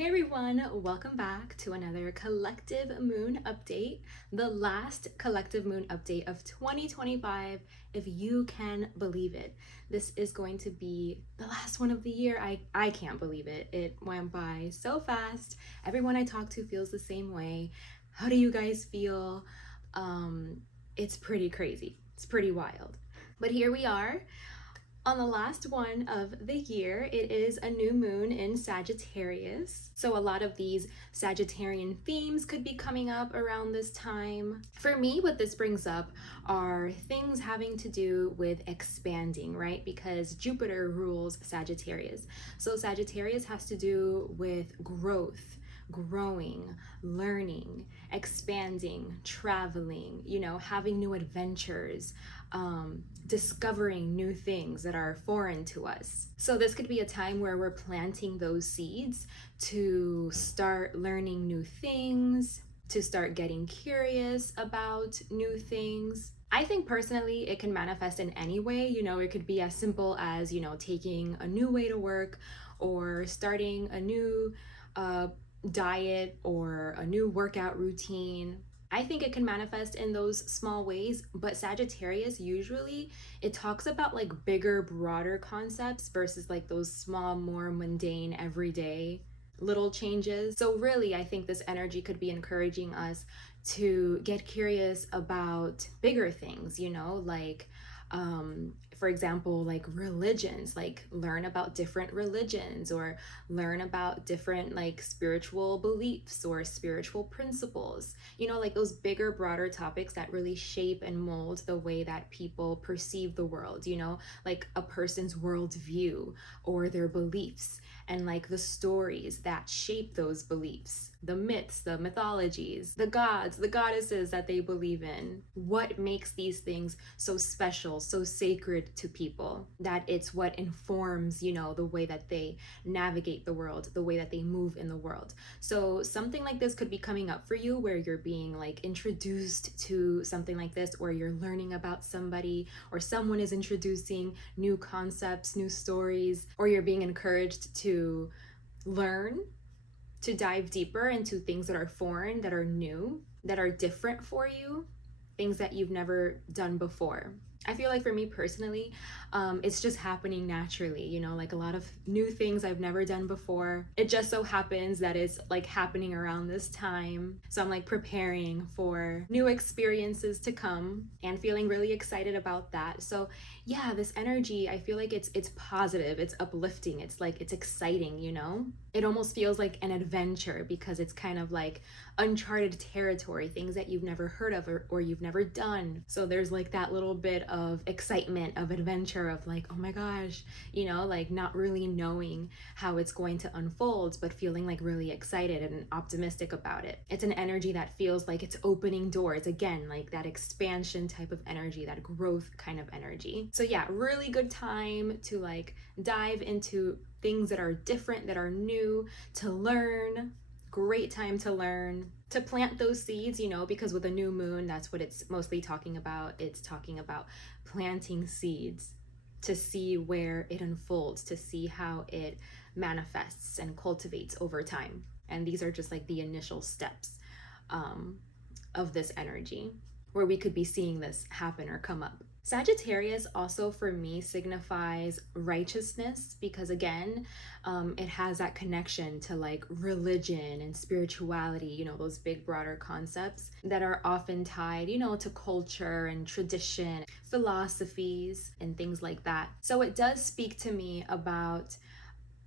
Hey everyone, welcome back to another collective moon update, the last collective moon update of 2025, if you can believe it. This is going to be the last one of the year. I can't believe it. It went by so fast. Everyone I talk to feels the same way. How do you guys feel? It's pretty crazy. It's pretty wild. But here we are. On the last one of the year, it is a new moon in Sagittarius. So a lot of these Sagittarian themes could be coming up around this time. For me, what this brings up are things having to do with expanding, right? Because Jupiter rules Sagittarius. So Sagittarius has to do with growth, growing, learning, expanding, traveling, having new adventures, discovering new things that are foreign to us. So this could be a time where we're planting those seeds to start learning new things, to start getting curious about new things. I think personally it can manifest in any way. It could be as simple as, taking a new way to work or starting a new diet or a new workout routine. I think it can manifest in those small ways, but Sagittarius usually it talks about like bigger, broader concepts versus like those small, more mundane, everyday little changes. So really, I think this energy could be encouraging us to get curious about bigger things, like for example, like religions, like learn about different religions or learn about different like spiritual beliefs or spiritual principles, like those bigger, broader topics that really shape and mold the way that people perceive the world, like a person's worldview or their beliefs and like the stories that shape those beliefs, the myths, the mythologies, the gods, the goddesses that they believe in. What makes these things so special, so sacred to people, that it's what informs, the way that they navigate the world, the way that they move in the world. So something like this could be coming up for you where you're being like introduced to something like this, or you're learning about somebody, or someone is introducing new concepts, new stories, or you're being encouraged to learn, to dive deeper into things that are foreign, that are new, that are different for you, things that you've never done before. I feel like for me personally, it's just happening naturally, like a lot of new things I've never done before. It just so happens that it's like happening around this time. So I'm like preparing for new experiences to come and feeling really excited about that. So yeah, this energy, I feel like it's positive, it's uplifting, it's like it's exciting, It almost feels like an adventure because it's kind of like uncharted territory, things that you've never heard of or you've never done. So there's like that little bit of excitement, of adventure, of like, oh my gosh, like not really knowing how it's going to unfold, but feeling like really excited and optimistic about it. It's an energy that feels like it's opening doors, again, like that expansion type of energy, that growth kind of energy. So yeah, really good time to like dive into things that are different, that are new, to learn. Great time to learn, to plant those seeds, because with a new moon, that's what it's mostly talking about. It's talking about planting seeds to see where it unfolds, to see how it manifests and cultivates over time. And these are just like the initial steps of this energy where we could be seeing this happen or come up. Sagittarius also for me signifies righteousness because again, it has that connection to like religion and spirituality, those big broader concepts that are often tied, to culture and tradition, philosophies and things like that. So it does speak to me about,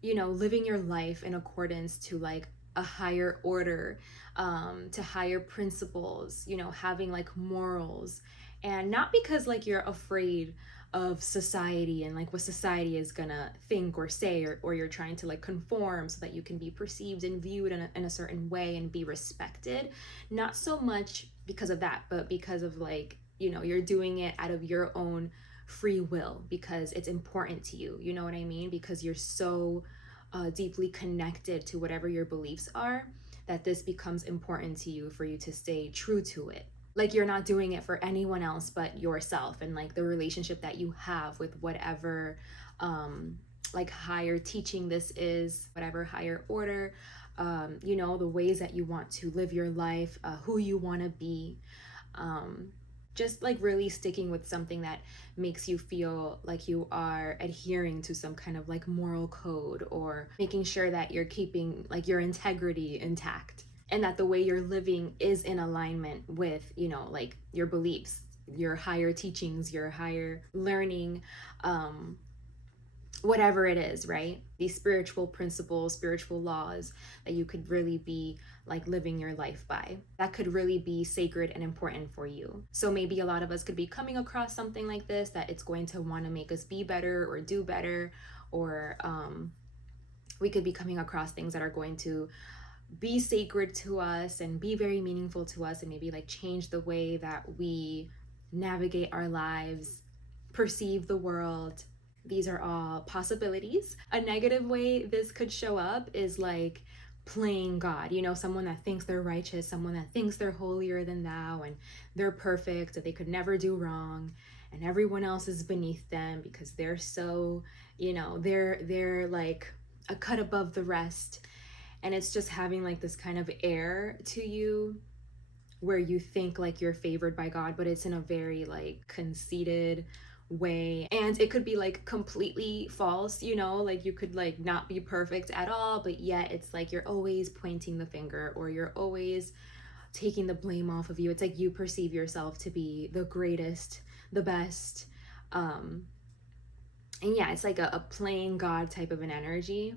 living your life in accordance to like a higher order, to higher principles, having like morals. And not because like you're afraid of society and like what society is gonna think or say, or you're trying to like conform so that you can be perceived and viewed in a certain way and be respected. Not so much because of that, but because of like, you're doing it out of your own free will because it's important to you. You know what I mean? Because you're so deeply connected to whatever your beliefs are that this becomes important to you for you to stay true to it. Like you're not doing it for anyone else but yourself and like the relationship that you have with whatever like higher teaching this is, whatever higher order, you know, the ways that you want to live your life, who you want to be. Just like really sticking with something that makes you feel like you are adhering to some kind of like moral code, or making sure that you're keeping like your integrity intact, and that the way you're living is in alignment with, you know, like your beliefs, your higher teachings, your higher learning, whatever it is, right? These spiritual principles, spiritual laws that you could really be like living your life by, that could really be sacred and important for you. So maybe a lot of us could be coming across something like this, that it's going to want to make us be better or do better, or we could be coming across things that are going to be sacred to us and be very meaningful to us, and maybe like change the way that we navigate our lives, perceive the world. These are all possibilities. A negative way this could show up is like playing God, you know, someone that thinks they're righteous, someone that thinks they're holier than thou and they're perfect, that they could never do wrong, and everyone else is beneath them because they're so, you know, they're like a cut above the rest. And it's just having like this kind of air to you where you think like you're favored by God, but it's in a very like conceited way. And it could be like completely false, you know, like you could like not be perfect at all, but yet it's like you're always pointing the finger, or you're always taking the blame off of you. It's like you perceive yourself to be the greatest, the best. And yeah, it's like a playing God type of an energy.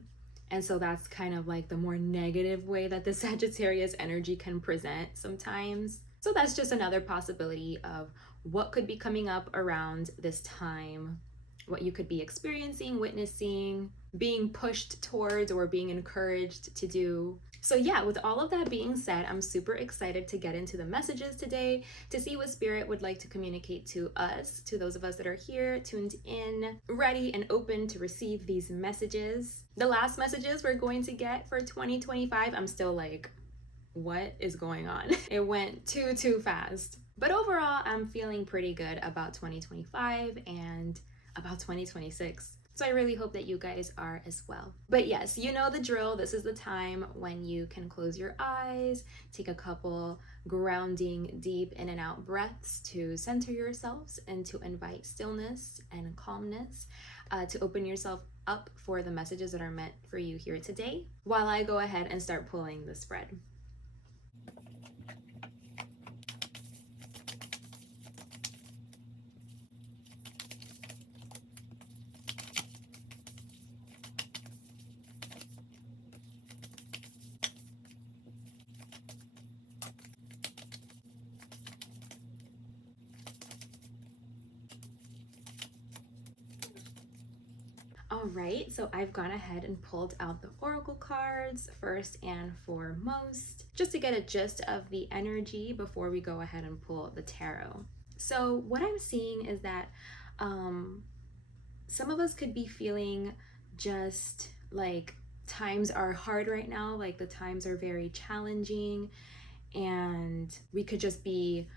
And so that's kind of like the more negative way that the Sagittarius energy can present sometimes. So that's just another possibility of what could be coming up around this time, what you could be experiencing, witnessing, being pushed towards, or being encouraged to do. So yeah, with all of that being said, I'm super excited to get into the messages today, to see what Spirit would like to communicate to us, to those of us that are here, tuned in, ready and open to receive these messages. The last messages we're going to get for 2025, I'm still like, what is going on? It went too fast. But overall, I'm feeling pretty good about 2025 and about 2026. So I really hope that you guys are as well. But yes, you know the drill. This is the time when you can close your eyes, take a couple grounding deep in and out breaths to center yourselves and to invite stillness and calmness, to open yourself up for the messages that are meant for you here today, while I go ahead and start pulling the spread. All right, so I've gone ahead and pulled out the oracle cards first and foremost, just to get a gist of the energy before we go ahead and pull the tarot. So what I'm seeing is that some of us could be feeling just like times are hard right now, like the times are very challenging, and we could just be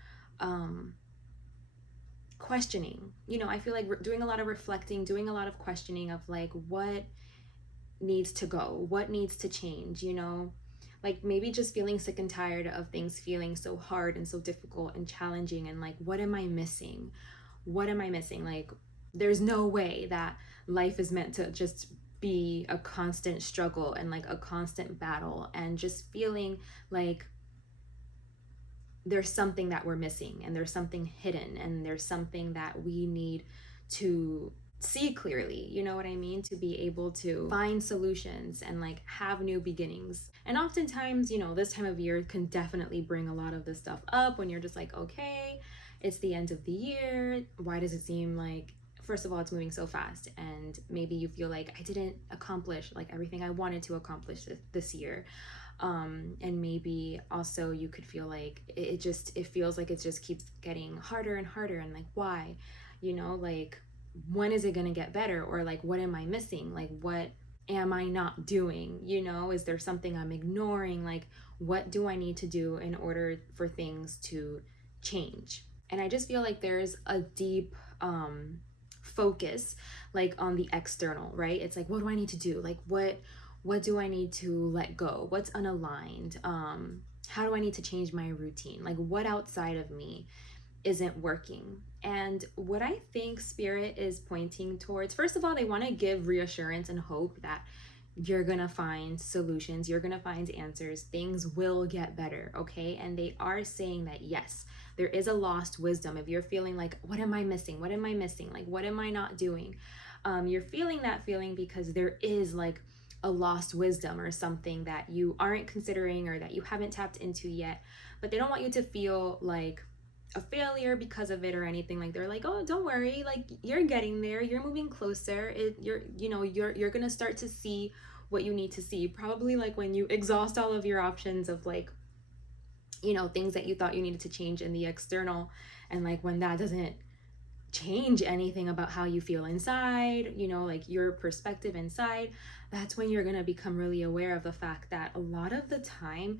questioning. You know, I feel like we're doing a lot of reflecting, doing a lot of questioning of like what needs to go, what needs to change, you know, like maybe just feeling sick and tired of things feeling so hard and so difficult and challenging, and like, what am I missing? What am I missing? Like, there's no way that life is meant to just be a constant struggle and like a constant battle, and just feeling like there's something that we're missing, and there's something hidden, and there's something that we need to see clearly, you know what I mean, to be able to find solutions and like have new beginnings. And oftentimes, you know, this time of year can definitely bring a lot of this stuff up, when you're just like, okay, it's the end of the year, why does it seem like, first of all, it's moving so fast, and maybe you feel like I didn't accomplish like everything I wanted to accomplish this year. And maybe also you could feel like it feels like it just keeps getting harder and harder, and like, why, you know, like, when is it going to get better? Or like, what am I missing? Like, what am I not doing? You know, is there something I'm ignoring? Like, what do I need to do in order for things to change? And I just feel like there's a deep focus like on the external, right? It's like, what do I need to do? Like, what What do I need to let go? What's unaligned? How do I need to change my routine? Like, what outside of me isn't working? And what I think Spirit is pointing towards, first of all, they want to give reassurance and hope that you're gonna find solutions, you're gonna find answers, things will get better, okay? And they are saying that yes, there is a lost wisdom. If you're feeling like, what am I missing? What am I missing? Like, what am I not doing? You're feeling that feeling because there is like a lost wisdom or something that you aren't considering or that you haven't tapped into yet. But they don't want you to feel like a failure because of it or anything. Like, they're like, oh, don't worry, like, you're getting there, you're moving closer. You're gonna start to see what you need to see, probably like when you exhaust all of your options of like, things that you thought you needed to change in the external, and like when that doesn't change anything about how you feel inside, like your perspective inside, that's when you're going to become really aware of the fact that a lot of the time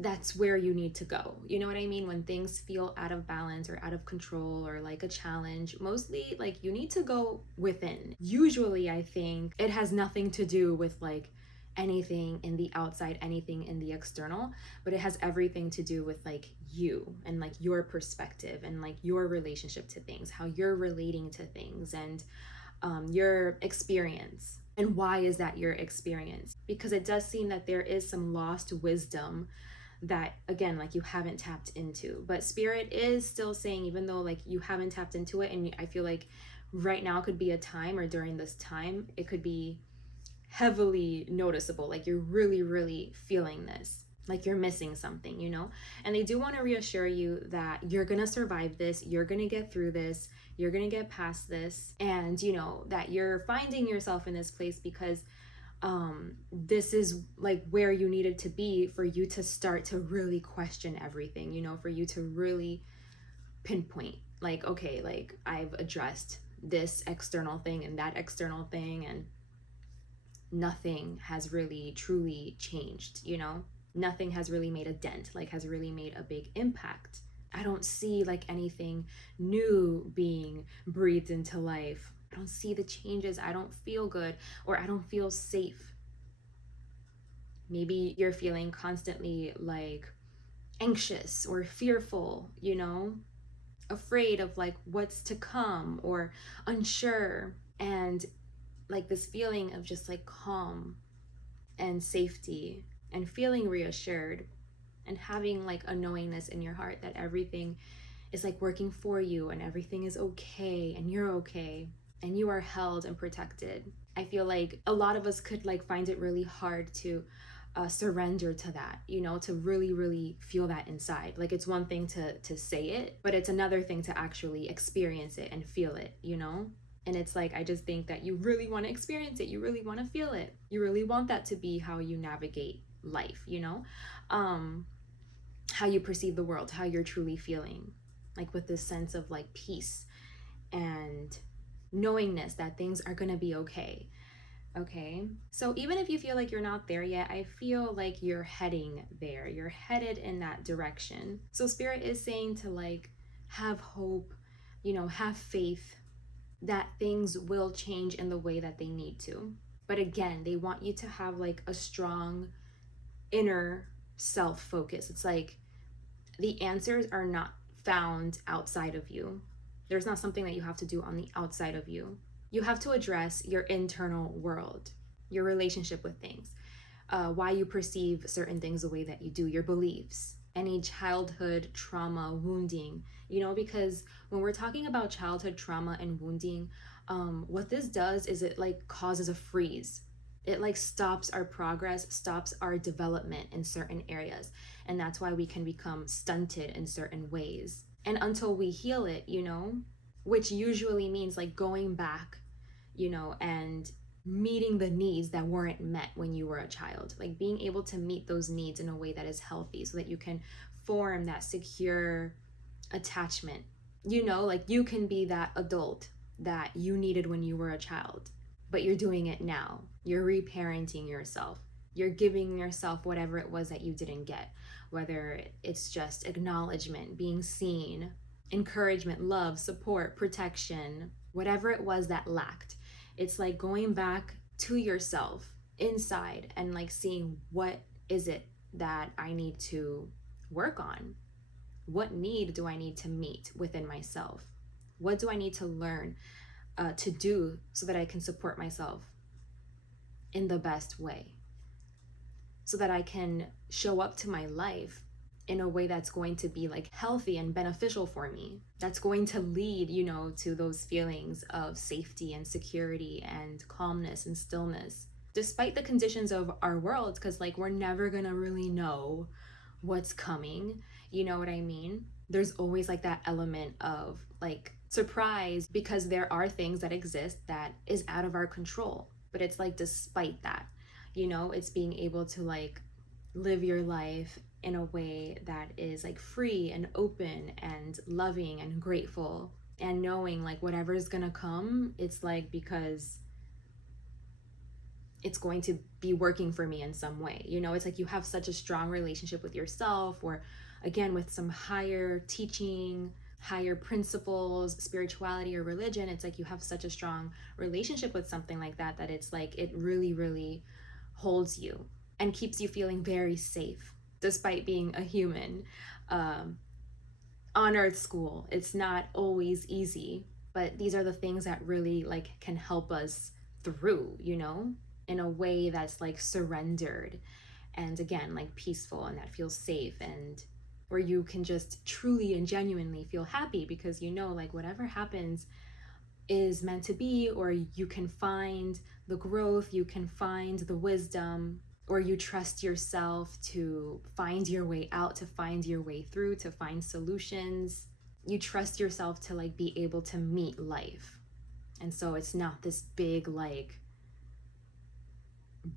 that's where you need to go. You know what I mean? When things feel out of balance or out of control or like a challenge, mostly like you need to go within. Usually, I think it has nothing to do with like anything in the outside, anything in the external, but it has everything to do with like you and like your perspective and like your relationship to things, how you're relating to things, and your experience. And why is that your experience? Because it does seem that there is some lost wisdom that, again, like you haven't tapped into. But Spirit is still saying, even though like you haven't tapped into it, and I feel like right now could be a time, or during this time it could be heavily noticeable, like you're really, really feeling this, like you're missing something, and they do want to reassure you that you're gonna survive this, you're gonna get through this, you're gonna get past this, and that you're finding yourself in this place because this is like where you needed to be for you to start to really question everything, for you to really pinpoint like, okay, like I've addressed this external thing and that external thing, and nothing has really truly changed, nothing has really made a dent, like has really made a big impact. I don't see like anything new being breathed into life. I don't see the changes. I don't feel good, or I don't feel safe. Maybe you're feeling constantly like anxious or fearful, afraid of like what's to come, or unsure, and like this feeling of just like calm and safety and feeling reassured and having like a knowingness in your heart that everything is like working for you and everything is okay and you're okay and you are held and protected. I feel like a lot of us could like find it really hard to surrender to that, to really, really feel that inside. Like, it's one thing to say it, but it's another thing to actually experience it and feel it, And it's like, I just think that you really want to experience it. You really want to feel it. You really want that to be how you navigate life, how you perceive the world, how you're truly feeling, like with this sense of like peace and knowingness that things are going to be okay. Okay. So even if you feel like you're not there yet, I feel like you're heading there. You're headed in that direction. So Spirit is saying to like have hope, have faith that things will change in the way that they need to. But again, they want you to have like a strong inner self focus. It's like the answers are not found outside of you. There's not something that you have to do on the outside of you. You have to address your internal world, your relationship with things, why you perceive certain things the way that you do, your beliefs, any childhood trauma, wounding, because when we're talking about childhood trauma and wounding, what this does is it like causes a freeze. It like stops our progress, stops our development in certain areas. And that's why we can become stunted in certain ways. And until we heal it, which usually means like going back, and meeting the needs that weren't met when you were a child, like being able to meet those needs in a way that is healthy so that you can form that secure attachment, like you can be that adult that you needed when you were a child, but you're doing it now. You're reparenting yourself. You're giving yourself whatever it was that you didn't get, whether it's just acknowledgement, being seen, encouragement, love, support, protection, whatever it was that lacked. It's like going back to yourself inside and like seeing what is it that I need to work on. What need do I need to meet within myself? What do I need to learn to do so that I can support myself in the best way? So that I can show up to my life in a way that's going to be like healthy and beneficial for me. That's going to lead, you know, to those feelings of safety and security and calmness and stillness, despite the conditions of our world, because like we're never gonna really know what's coming. You know what I mean? There's always like that element of like surprise, because there are things that exist that is out of our control. But it's like despite that, you know, it's being able to like live your life in a way that is like free and open and loving and grateful, and knowing like whatever is gonna come, it's like because it's going to be working for me in some way. You know, it's like you have such a strong relationship with yourself, or again with some higher teaching, higher principles, spirituality or religion. It's like you have such a strong relationship with something like that, that it's like it really, really holds you and keeps you feeling very safe, despite being a human. On Earth School, it's not always easy, but these are the things that really like can help us through, you know, in a way that's like surrendered and again like peaceful, and that feels safe, and where you can just truly and genuinely feel happy, because you know like whatever happens is meant to be, or you can find the growth, you can find the wisdom, or you trust yourself to find your way out, to find your way through, to find solutions. You trust yourself to like be able to meet life. And so it's not this big like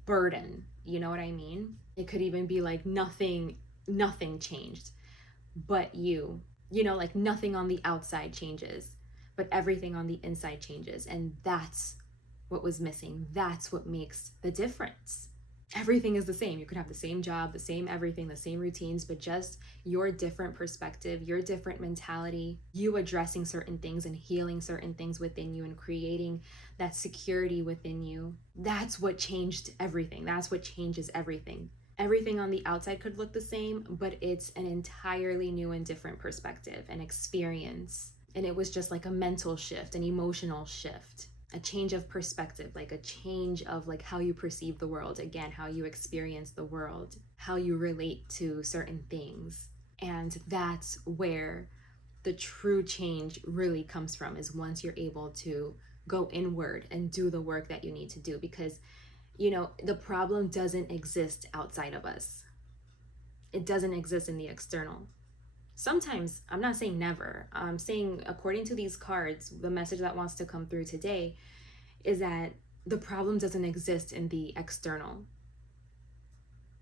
burden, you know what I mean? It could even be like nothing changed but you know, like nothing on the outside changes, but everything on the inside changes. And that's what was missing. That's what makes the difference. Everything is the same. You could have the same job, the same everything, the same routines, but just your different perspective, your different mentality, you addressing certain things and healing certain things within you and creating that security within you. That's what changed everything. That's what changes everything. Everything on the outside could look the same, but it's an entirely new and different perspective and experience. And it was just like a mental shift, an emotional shift, a change of perspective, like a change of like how you perceive the world, again, how you experience the world, how you relate to certain things. And that's where the true change really comes from, is once you're able to go inward and do the work that you need to do. Because, you know, the problem doesn't exist outside of us. It doesn't exist in the external. Sometimes, I'm not saying never, I'm saying according to these cards, the message that wants to come through today is that the problem doesn't exist in the external.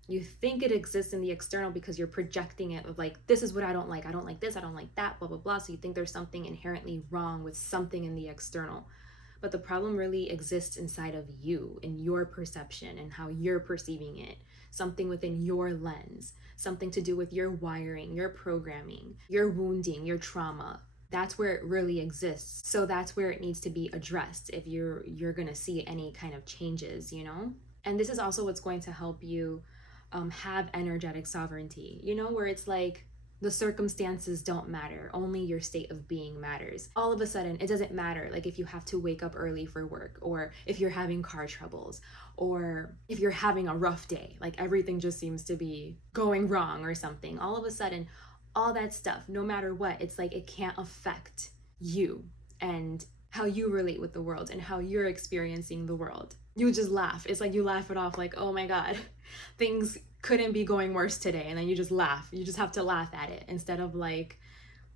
You think it exists in the external because you're projecting it of like, this is what I don't like this, I don't like that, blah, blah, blah. So you think there's something inherently wrong with something in the external. But the problem really exists inside of you, in your perception and how you're perceiving it. Something within your lens, something to do with your wiring, your programming, your wounding, your trauma. That's where it really exists. So that's where it needs to be addressed if you're gonna see any kind of changes, you know? And this is also what's going to help you have energetic sovereignty, you know, where it's like, the circumstances don't matter, only your state of being matters. All of a sudden, it doesn't matter like if you have to wake up early for work, or if you're having car troubles, or if you're having a rough day, like everything just seems to be going wrong or something. All of a sudden, all that stuff, no matter what, it's like it can't affect you and how you relate with the world and how you're experiencing the world. You just laugh. It's like you laugh it off like, oh my God, things couldn't be going worse today. And then you just laugh. You just have to laugh at it instead of like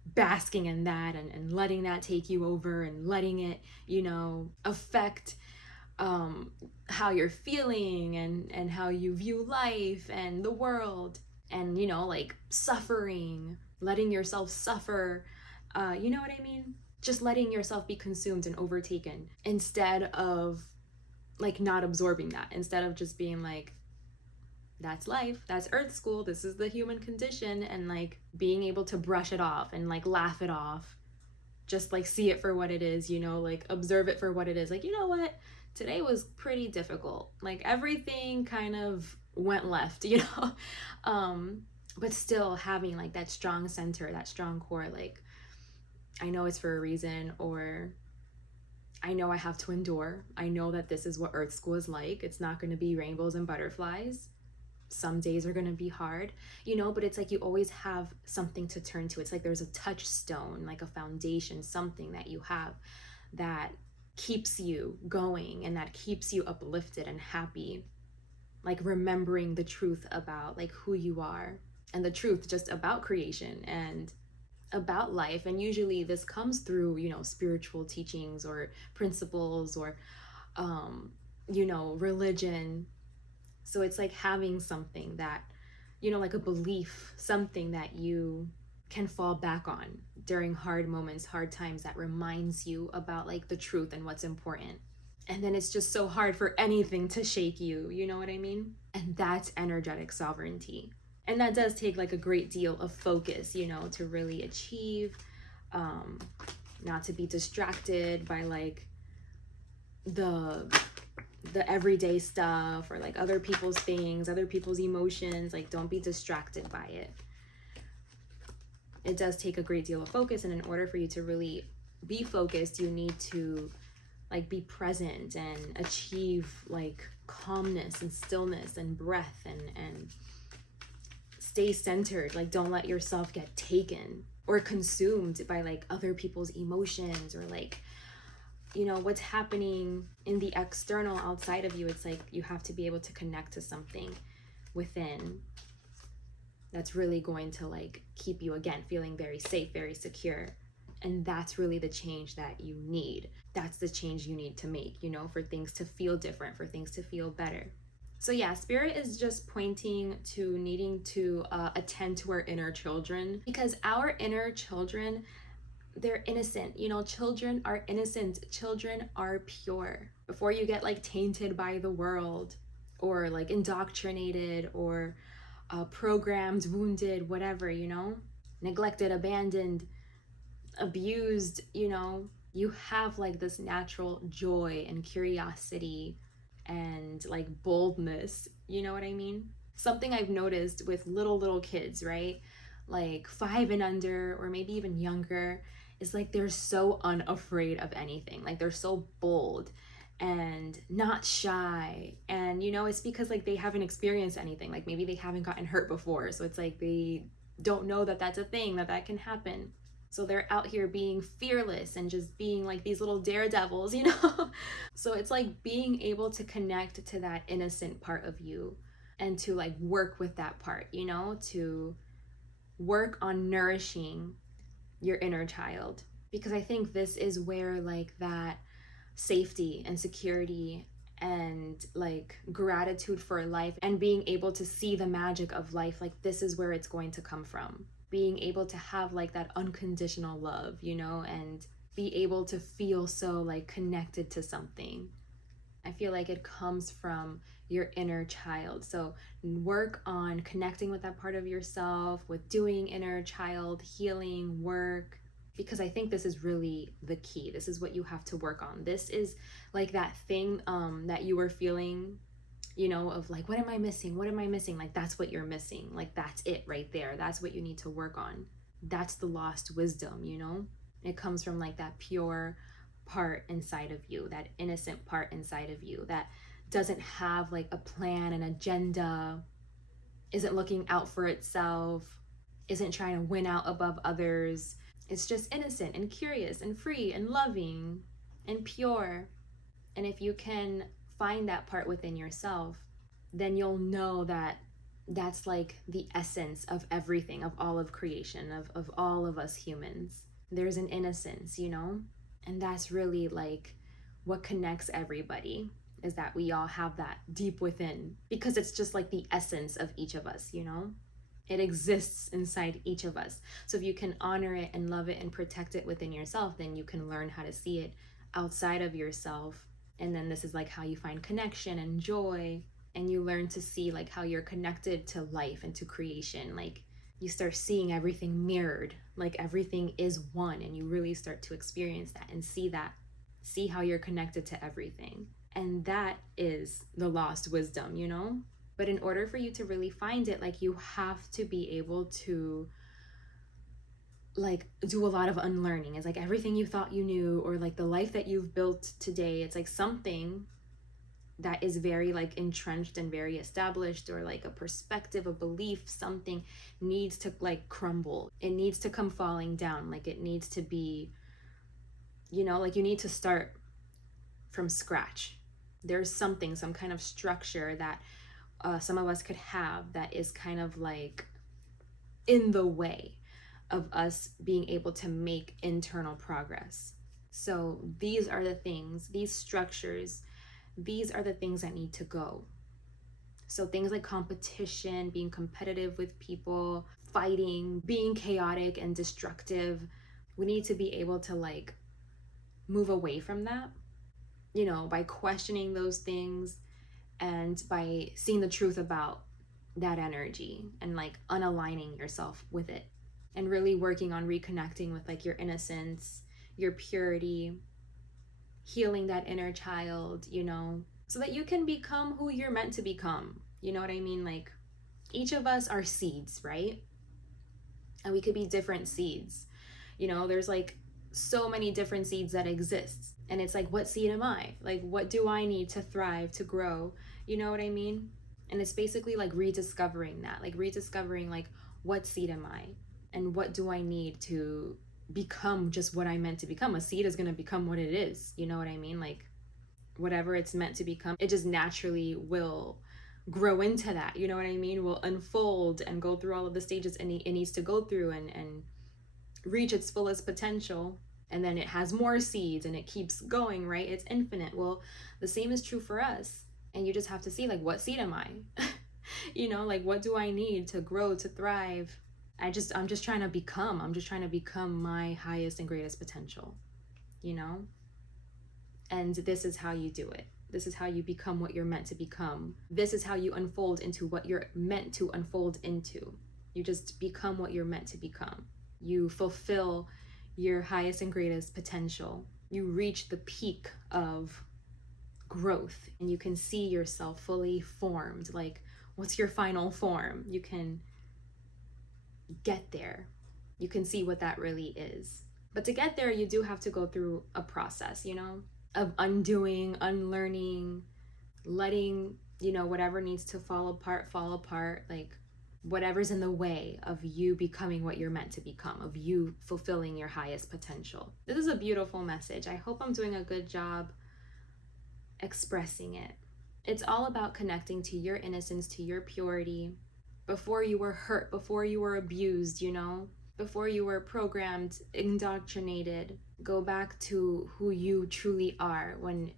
basking in that and letting that take you over and letting it, you know, affect how you're feeling and how you view life and the world, and, you know, like suffering, letting yourself suffer. You know what I mean? Just letting yourself be consumed and overtaken instead of like not absorbing that, instead of just being like, that's life, that's Earth School, this is the human condition, and like being able to brush it off and like laugh it off, just like see it for what it is, you know, like observe it for what it is. Like, you know what, today was pretty difficult. Like everything kind of went left, you know? But still having like that strong center, that strong core, like I know it's for a reason, or I know I have to endure. I know that this is what Earth School is like. It's not going to be rainbows and butterflies. Some days are going to be hard, you know, but it's like you always have something to turn to. It's like there's a touchstone, like a foundation, something that you have that keeps you going and that keeps you uplifted and happy. Like remembering the truth about like who you are, and the truth just about creation and about life. And usually this comes through, you know, spiritual teachings or principles or you know, religion. So it's like having something that, you know, like a belief, something that you can fall back on during hard moments, hard times, that reminds you about like the truth and what's important. And then it's just so hard for anything to shake you, you know what I mean? And that's energetic sovereignty. And that does take like a great deal of focus, you know, to really achieve, not to be distracted by like the everyday stuff or like other people's things, other people's emotions. Like don't be distracted by it. It does take a great deal of focus, and in order for you to really be focused, you need to like be present and achieve like calmness and stillness and breath and stay centered. Like don't let yourself get taken or consumed by like other people's emotions or like, you know, what's happening in the external outside of you. It's like you have to be able to connect to something within that's really going to like keep you, again, feeling very safe, very secure. And that's really the change that you need. That's the change you need to make, you know, for things to feel different, for things to feel better. So yeah, spirit is just pointing to needing to attend to our inner children, because our inner children, they're innocent. You know, children are innocent. Children are pure. Before you get like tainted by the world or like indoctrinated or programmed, wounded, whatever, you know, neglected, abandoned, abused, you know, you have like this natural joy and curiosity and like boldness, you know what I mean? Something I've noticed with little kids, right? Like 5 and under, or maybe even younger, is like they're so unafraid of anything. Like they're so bold and not shy. And you know, it's because like they haven't experienced anything. Like maybe they haven't gotten hurt before. So it's like they don't know that that's a thing, that can happen. So they're out here being fearless and just being like these little daredevils, you know? So it's like being able to connect to that innocent part of you and to like work with that part, you know, to work on nourishing your inner child. Because I think this is where like that safety and security and like gratitude for life and being able to see the magic of life, like this is where it's going to come from. Being able to have like that unconditional love, you know, and be able to feel so like connected to something. I feel like it comes from your inner child. So work on connecting with that part of yourself, with doing inner child healing work, because I think this is really the key. This is what you have to work on. This is like that thing that you were feeling, you know, of like, what am I missing? What am I missing? Like, that's what you're missing. Like, that's it right there. That's what you need to work on. That's the lost wisdom, you know? It comes from like that pure part inside of you, that innocent part inside of you that doesn't have like a plan, an agenda, isn't looking out for itself, isn't trying to win out above others. It's just innocent and curious and free and loving and pure. And if you can find that part within yourself, then you'll know that that's like the essence of everything, of all of creation, of all of us humans. There's an innocence, you know? And that's really like what connects everybody, is that we all have that deep within, because it's just like the essence of each of us, you know? It exists inside each of us. So if you can honor it and love it and protect it within yourself, then you can learn how to see it outside of yourself. And then this is like how you find connection and joy, and you learn to see like how you're connected to life and to creation. Like you start seeing everything mirrored, like everything is one, and you really start to experience that and see how you're connected to everything. And that is the lost wisdom, you know? But in order for you to really find it, like, you have to be able to like do a lot of unlearning. It's like everything you thought you knew, or like the life that you've built today, it's like something that is very like entrenched and very established, or like a perspective, a belief, something needs to like crumble. It needs to come falling down. Like it needs to be, you know, like you need to start from scratch. There's something, some kind of structure that some of us could have that is kind of like in the way of us being able to make internal progress. So these are the things, these structures, these are the things that need to go. So things like competition, being competitive with people, fighting, being chaotic and destructive, we need to be able to like move away from that, you know, by questioning those things and by seeing the truth about that energy and like unaligning yourself with it, and really working on reconnecting with like your innocence, your purity, healing that inner child, you know, so that you can become who you're meant to become. You know what I mean? Like each of us are seeds, right? And we could be different seeds. You know, there's like so many different seeds that exist. And it's like, what seed am I? Like, what do I need to thrive, to grow? You know what I mean? And it's basically like rediscovering that, like rediscovering like, what seed am I? And what do I need to become just what I meant to become? A seed is going to become what it is. You know what I mean? Like whatever it's meant to become, it just naturally will grow into that. You know what I mean? Will unfold and go through all of the stages it needs to go through and reach its fullest potential. And then it has more seeds and it keeps going, right? It's infinite. Well, the same is true for us. And you just have to see like, what seed am I? You know, like what do I need to grow, to thrive? I'm just trying to become my highest and greatest potential, you know? And this is how you do it. This is how you become what you're meant to become. This is how you unfold into what you're meant to unfold into. You just become what you're meant to become. You fulfill your highest and greatest potential. You reach the peak of growth and you can see yourself fully formed. Like, what's your final form? You can get there. You can see what that really is. But to get there, you do have to go through a process, you know, of undoing, unlearning, letting, you know, whatever needs to fall apart, like whatever's in the way of you becoming what you're meant to become, of you fulfilling your highest potential. This is a beautiful message. I hope I'm doing a good job expressing it. It's all about connecting to your innocence, to your purity, before you were hurt, before you were abused, you know, before you were programmed, indoctrinated. Go back to who you truly are when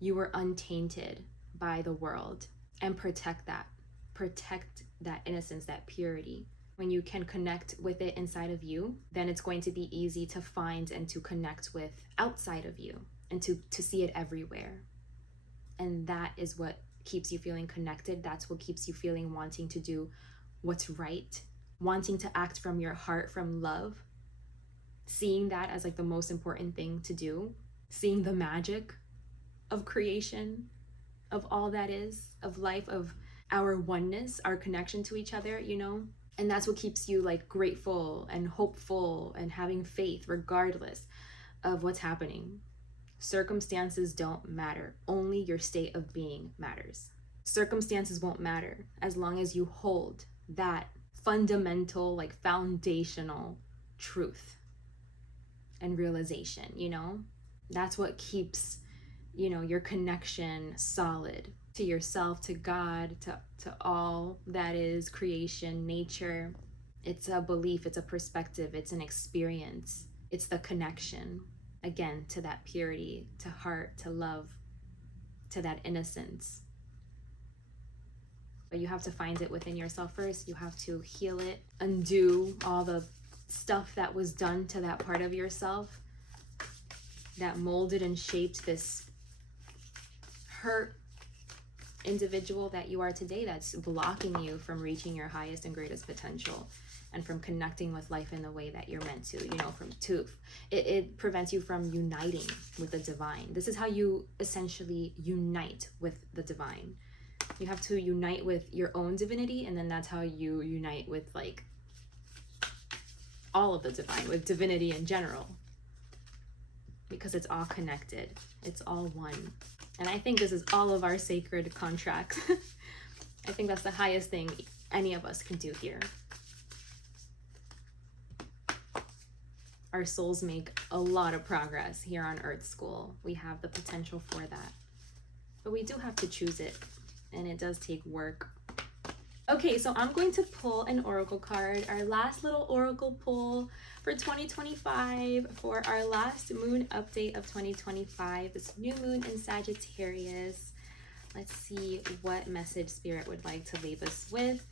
you were untainted by the world, and protect that. Protect that innocence, that purity. When you can connect with it inside of you, then it's going to be easy to find and to connect with outside of you, and to see it everywhere. And that is what keeps you feeling connected. That's what keeps you feeling wanting to do what's right, wanting to act from your heart, from love, seeing that as like the most important thing to do, seeing the magic of creation, of all that is, of life, of our oneness, our connection to each other, you know? And that's what keeps you like grateful and hopeful and having faith regardless of what's happening. Circumstances don't matter. Only your state of being matters. Circumstances won't matter as long as you hold that fundamental, like foundational truth and realization, you know? That's what keeps, you know, your connection solid to yourself, to God, to all that is creation, nature. It's a belief, it's a perspective, it's an experience. It's the connection, again, to that purity, to heart, to love, to that innocence. But you have to find it within yourself first. You have to heal it, undo all the stuff that was done to that part of yourself that molded and shaped this hurt, individual that you are today that's blocking you from reaching your highest and greatest potential and from connecting with life in the way that you're meant to, it prevents you from uniting with the divine. This is how you essentially unite with the divine. You have to unite with your own divinity, and then that's how you unite with like all of the divine, with divinity in general, because it's all connected, it's all one. And I think this is all of our sacred contracts. I think that's the highest thing any of us can do here. Our souls make a lot of progress here on Earth School. We have the potential for that. But we do have to choose it, and it does take work. Okay, so I'm going to pull an oracle card, our last little oracle pull for 2025, for our last moon update of 2025, this new moon in Sagittarius. Let's see what message Spirit would like to leave us with.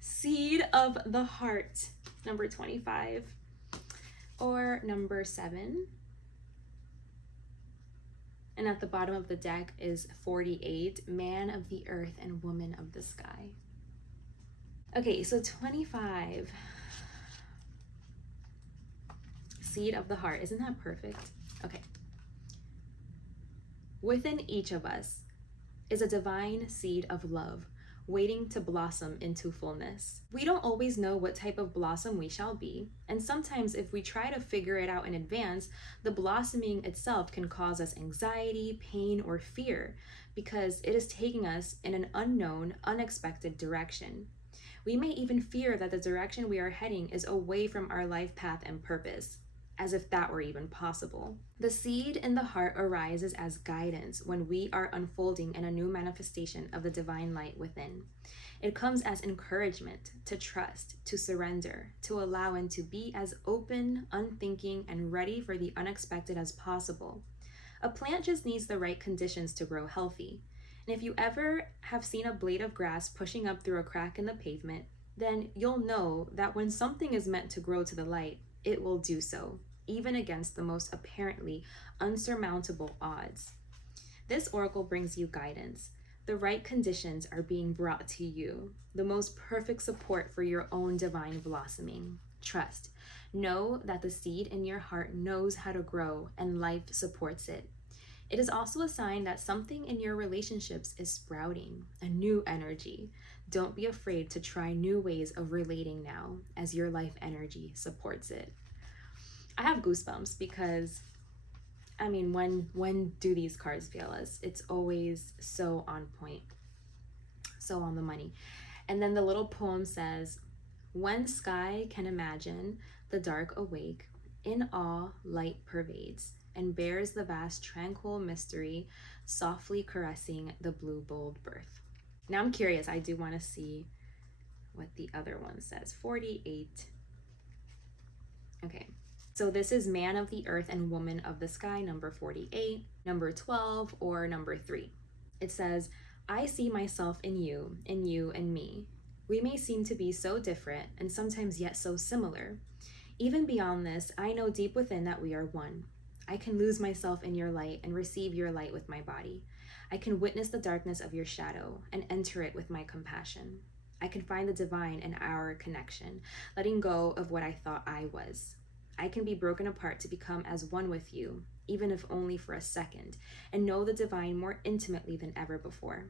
Seed of the heart, number 25, or number 7. And at the bottom of the deck is 48, man of the earth and woman of the sky. Okay, so 25, seed of the heart. Isn't that perfect? Okay. Within each of us is a divine seed of love, waiting to blossom into fullness. We don't always know what type of blossom we shall be, and sometimes if we try to figure it out in advance, the blossoming itself can cause us anxiety, pain, or fear, because it is taking us in an unknown, unexpected direction. We may even fear that the direction we are heading is away from our life path and purpose, as if that were even possible. The seed in the heart arises as guidance when we are unfolding in a new manifestation of the divine light within. It comes as encouragement to trust, to surrender, to allow, and to be as open, unthinking, and ready for the unexpected as possible. A plant just needs the right conditions to grow healthy. And if you ever have seen a blade of grass pushing up through a crack in the pavement, then you'll know that when something is meant to grow to the light, it will do so, even against the most apparently unsurmountable odds. This oracle brings you guidance. The right conditions are being brought to you, the most perfect support for your own divine blossoming. Trust. Know that the seed in your heart knows how to grow, and life supports it. It is also a sign that something in your relationships is sprouting, a new energy. Don't be afraid to try new ways of relating now, as your life energy supports it. I have goosebumps because, I mean, when do these cards fail us? It's always so on point, so on the money. And then the little poem says, when sky can imagine, the dark awake, in awe light pervades, and bears the vast tranquil mystery, softly caressing the blue bold birth. Now I'm curious, I do want to see what the other one says. 48. Okay. So this is man of the earth and woman of the sky, number 48, number 12, or number 3. It says, I see myself in you and me. We may seem to be so different and sometimes yet so similar. Even beyond this, I know deep within that we are one. I can lose myself in your light and receive your light with my body. I can witness the darkness of your shadow and enter it with my compassion. I can find the divine in our connection, letting go of what I thought I was. I can be broken apart to become as one with you, even if only for a second, and know the divine more intimately than ever before.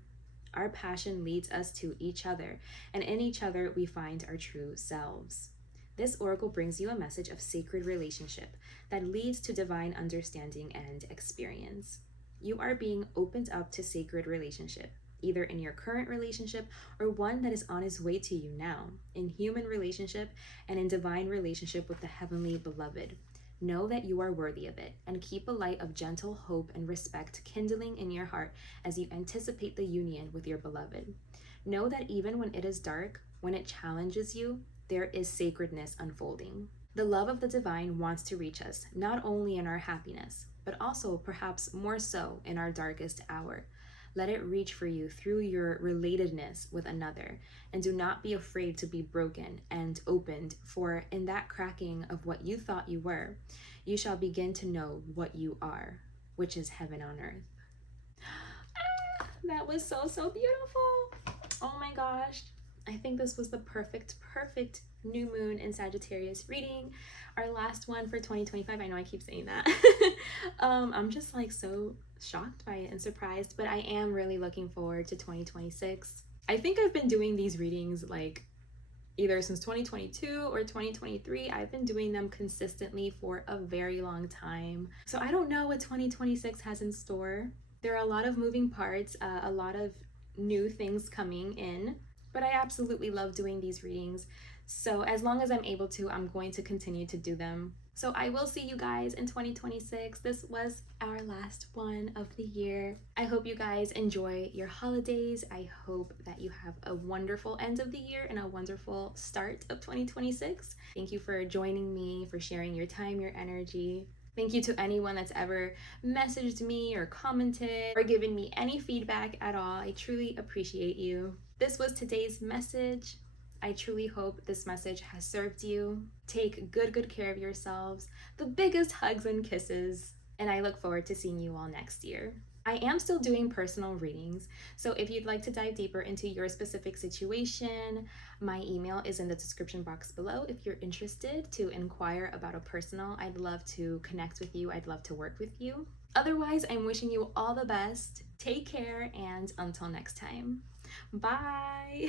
Our passion leads us to each other, and in each other we find our true selves. This oracle brings you a message of sacred relationship that leads to divine understanding and experience. You are being opened up to sacred relationship, either in your current relationship or one that is on its way to you now, in human relationship and in divine relationship with the heavenly beloved. Know that you are worthy of it, and keep a light of gentle hope and respect kindling in your heart as you anticipate the union with your beloved. Know that even when it is dark, when it challenges you, there is sacredness unfolding. The love of the divine wants to reach us, not only in our happiness, but also perhaps more so in our darkest hour. Let it reach for you through your relatedness with another. And do not be afraid to be broken and opened, for in that cracking of what you thought you were, you shall begin to know what you are, which is heaven on earth. That was so, so beautiful. Oh my gosh. I think this was the perfect new moon in Sagittarius reading. Our last one for 2025. I know I keep saying that. I'm just like so shocked by it and surprised, but I am really looking forward to 2026. I think I've been doing these readings like either since 2022 or 2023. I've been doing them consistently for a very long time. So I don't know what 2026 has in store. There are a lot of moving parts, a lot of new things coming in, but I absolutely love doing these readings. So as long as I'm able to, I'm going to continue to do them. So I will see you guys in 2026. This was our last one of the year. I hope you guys enjoy your holidays. I hope that you have a wonderful end of the year and a wonderful start of 2026. Thank you for joining me, for sharing your time, your energy. Thank you to anyone that's ever messaged me or commented or given me any feedback at all. I truly appreciate you. This was today's message. I truly hope this message has served you. Take good care of yourselves. The biggest hugs and kisses. And I look forward to seeing you all next year. I am still doing personal readings, so if you'd like to dive deeper into your specific situation, my email is in the description box below. If you're interested to inquire about a personal, I'd love to connect with you. I'd love to work with you. Otherwise, I'm wishing you all the best. Take care, and until next time, bye.